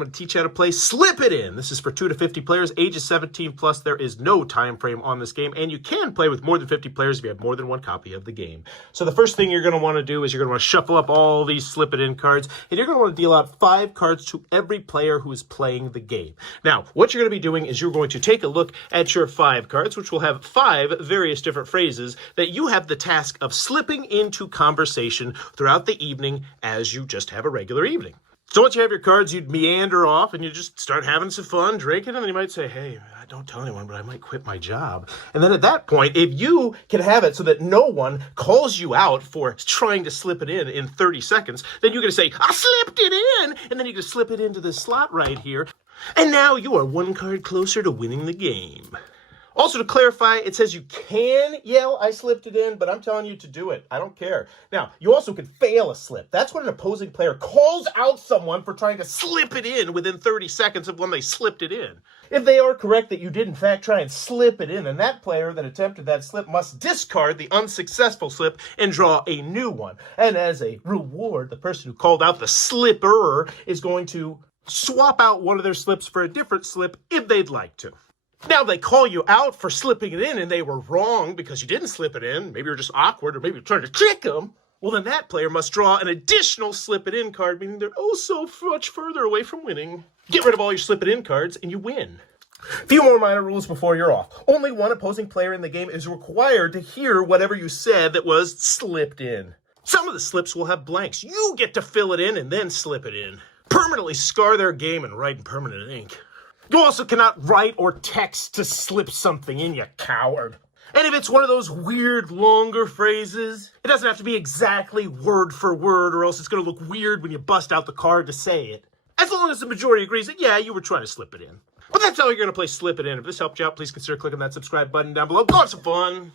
I'm going to teach you how to play Slip It In. This is for 2 to 50 players, ages 17 plus. There is no time frame on this game, and you can play with more than 50 players if you have more than one copy of the game. So the first thing you're going to want to do is you're going to want to shuffle up all these Slip It In cards, and you're going to want to deal out 5 cards to every player who is playing the game. Now, what you're going to be doing is you're going to take a look at your 5 cards, which will have 5 various different phrases that you have the task of slipping into conversation throughout the evening as you just have a regular evening. So once you have your cards, you'd meander off and you just start having some fun, drinking, and then you might say, hey, don't tell anyone, but I might quit my job. And then at that point, if you can have it so that no one calls you out for trying to slip it in 30 seconds, then you're going to say, I slipped it in, and then you can slip it into this slot right here. And now you are 1 card closer to winning the game. Also, to clarify, it says you can yell, I slipped it in, but I'm telling you to do it. I don't care. Now, you also could fail a slip. That's when an opposing player calls out someone for trying to slip it in within 30 seconds of when they slipped it in. If they are correct that you did, in fact, try and slip it in, then that player that attempted that slip must discard the unsuccessful slip and draw a new one. And as a reward, the person who called out the slipper is going to swap out one of their slips for a different slip if they'd like to. Now, if they call you out for slipping it in and they were wrong because you didn't slip it in, maybe you're just awkward or maybe you're trying to trick them, well, then that player must draw an additional slip it in card, meaning they're oh so much further away from winning. Get rid of all your slip it in cards and you win. A few more minor rules before you're off. Only one opposing player in the game is required to hear whatever you said that was slipped in. Some of the slips will have blanks. You get to fill it in and then slip it in. Permanently scar their game and write in permanent ink. You also cannot write or text to slip something in, you coward. And if it's one of those weird, longer phrases, it doesn't have to be exactly word for word, or else it's going to look weird when you bust out the card to say it. As long as the majority agrees that, yeah, you were trying to slip it in. But that's how you're going to play Slip It In. If this helped you out, please consider clicking that subscribe button down below. Go have some fun.